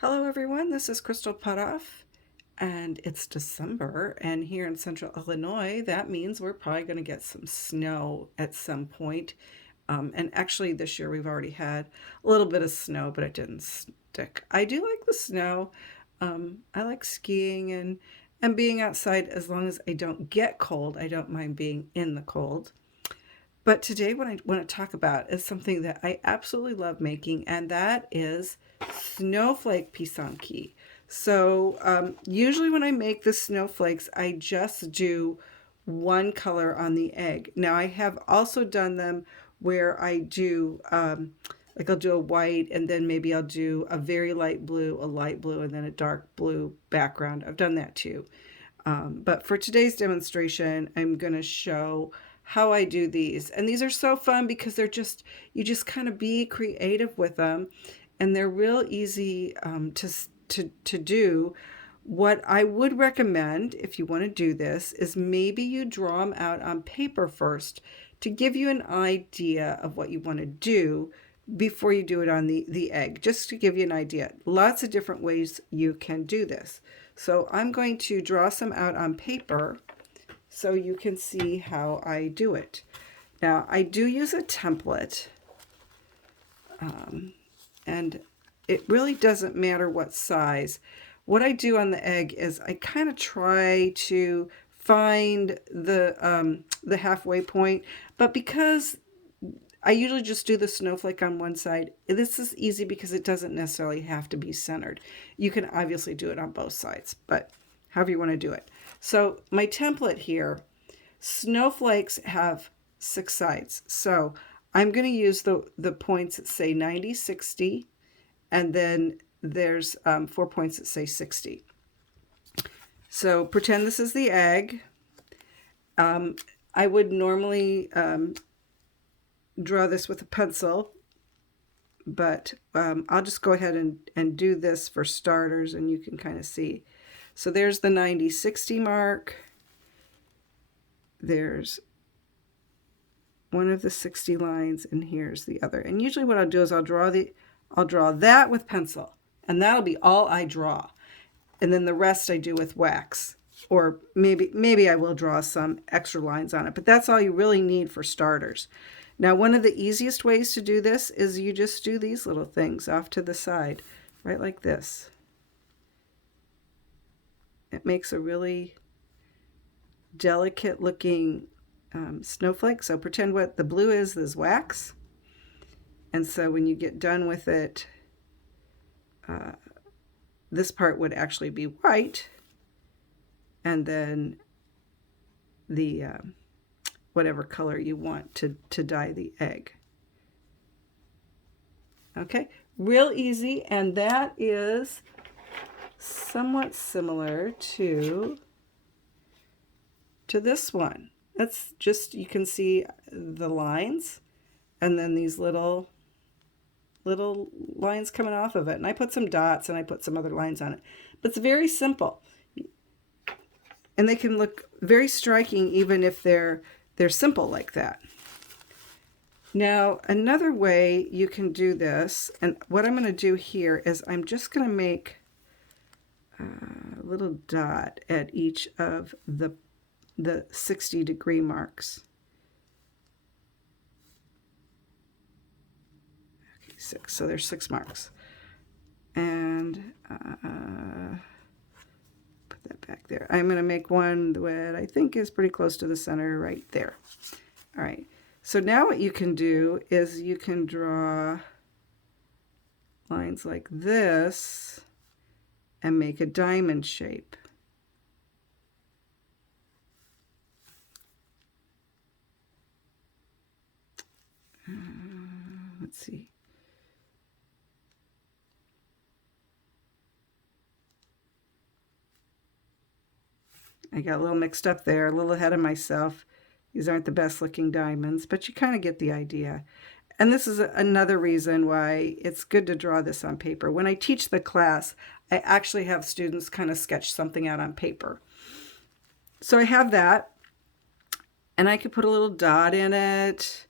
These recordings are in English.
Hello everyone, this is Crystal Putoff, and it's December, and here in central Illinois, that means we're probably going to get some snow at some point. And actually this year we've already had a little bit of snow, but it didn't stick. I do like the snow. I like skiing and being outside as long as I don't get cold. I don't mind being in the cold. But today, what I want to talk about is something that I absolutely love making, and that is snowflake pysanky. So, usually, when I make the snowflakes, I just do one color on the egg. Now, I have also done them where I do, like, I'll do a white, and then maybe I'll do a very light blue, a light blue, and then a dark blue background. I've done that too. But for today's demonstration, I'm going to show how I do these. And these are so fun because you just kind of be creative with them. And they're real easy to do. What I would recommend if you want to do this is maybe you draw them out on paper first to give you an idea of what you want to do before you do it on the egg, just to give you an idea. Lots of different ways you can do this. So I'm going to draw some out on paper so you can see how I do it. Now, I do use a template, and it really doesn't matter what size. What I do on the egg is I kind of try to find the halfway point, but because I usually just do the snowflake on one side, this is easy because it doesn't necessarily have to be centered. You can obviously do it on both sides, but however you want to do it. So my template here, snowflakes have 6 sides. So I'm going to use the points that say 90, 60, and then there's 4 points that say 60. So pretend this is the egg. I would normally draw this with a pencil, but I'll just go ahead and do this for starters, and you can kind of see. So there's the 90, 60 mark. There's one of the 60 lines, and here's the other. And usually what I'll do is I'll draw that with pencil, and that'll be all I draw. And then the rest I do with wax. Or maybe I will draw some extra lines on it, but that's all you really need for starters. Now, one of the easiest ways to do this is you just do these little things off to the side, right like this. It makes a really delicate looking snowflake. So pretend what the blue is wax. And so when you get done with it, this part would actually be white. And then the whatever color you want to dye the egg. Okay, real easy, and that is somewhat similar to this one. That's just, you can see the lines and then these little lines coming off of it. And I put some dots and I put some other lines on it. But it's very simple. And they can look very striking even if they're simple like that. Now, another way you can do this, and what I'm going to do here is I'm just going to make a little dot at each of the 60-degree marks. Okay, 6. So there's 6 marks. And put that back there. I'm going to make one that I think is pretty close to the center right there. All right. So now what you can do is you can draw lines like this and make a diamond shape. Let's see. I got a little mixed up there, a little ahead of myself. These aren't the best looking diamonds, but you kind of get the idea. And this is another reason why it's good to draw this on paper. When I teach the class, I actually have students kind of sketch something out on paper. So I have that, and I could put a little dot in it.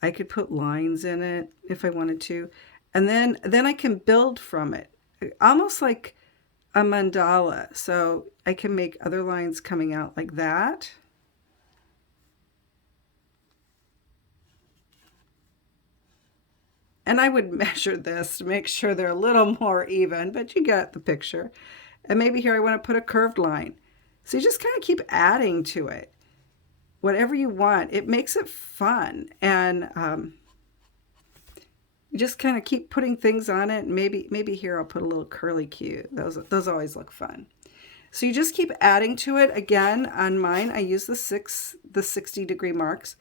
I could put lines in it if I wanted to. And then I can build from it. almost like a mandala. So I can make other lines coming out like that. And I would measure this to make sure they're a little more even, but you got the picture. And maybe here I want to put a curved line. So you just kind of keep adding to it, whatever you want. It makes it fun. And you just kind of keep putting things on it. Maybe here I'll put a little curly Q. Those always look fun. So you just keep adding to it. Again, on mine, I use the 60-degree marks.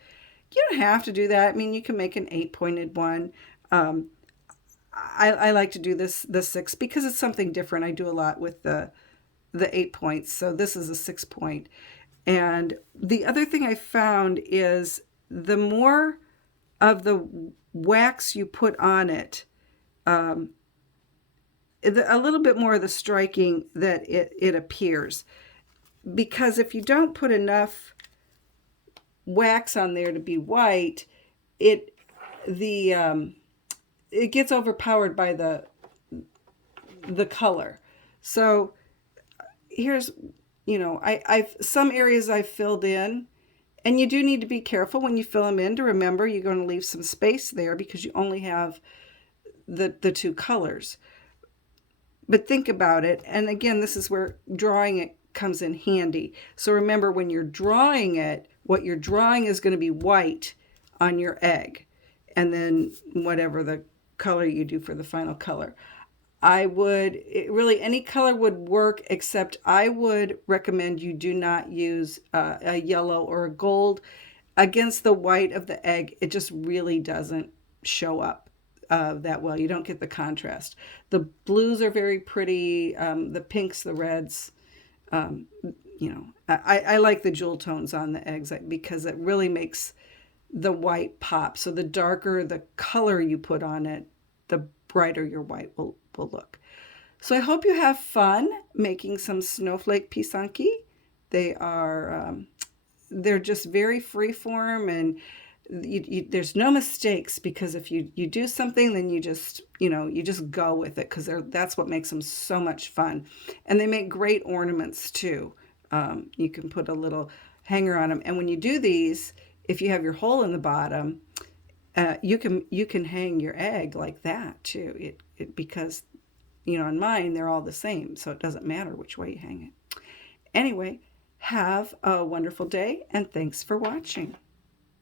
You don't have to do that. I mean, you can make an 8-pointed one. I like to do the 6 because it's something different. I do a lot with the 8 points. So this is a 6-point. And the other thing I found is the more of the wax you put on it, a little bit more of the striking that it appears. Because if you don't put enough wax on there to be white, it gets overpowered by the color. So here's, I've some areas I've filled in, and you do need to be careful when you fill them in to remember you're going to leave some space there because you only have the two colors. But think about it. And again, this is where drawing it comes in handy. So remember, when you're drawing it, what you're drawing is going to be white on your egg. And then whatever the color you do for the final color. Really, any color would work, except I would recommend you do not use a yellow or a gold against the white of the egg. It just really doesn't show up that well. You don't get the contrast. The blues are very pretty. The pinks, the reds. I like the jewel tones on the eggs because it really makes the white pop. So the darker the color you put on it, the brighter your white will look. So I hope you have fun making some snowflake pysanky. They're just very freeform, and there's no mistakes, because if you do something, then you just go with it, because that's what makes them so much fun. And they make great ornaments too. You can put a little hanger on them, and when you do these, if you have your hole in the bottom, you can hang your egg like that too. Because on mine they're all the same, so it doesn't matter which way you hang it. Anyway, have a wonderful day, and thanks for watching.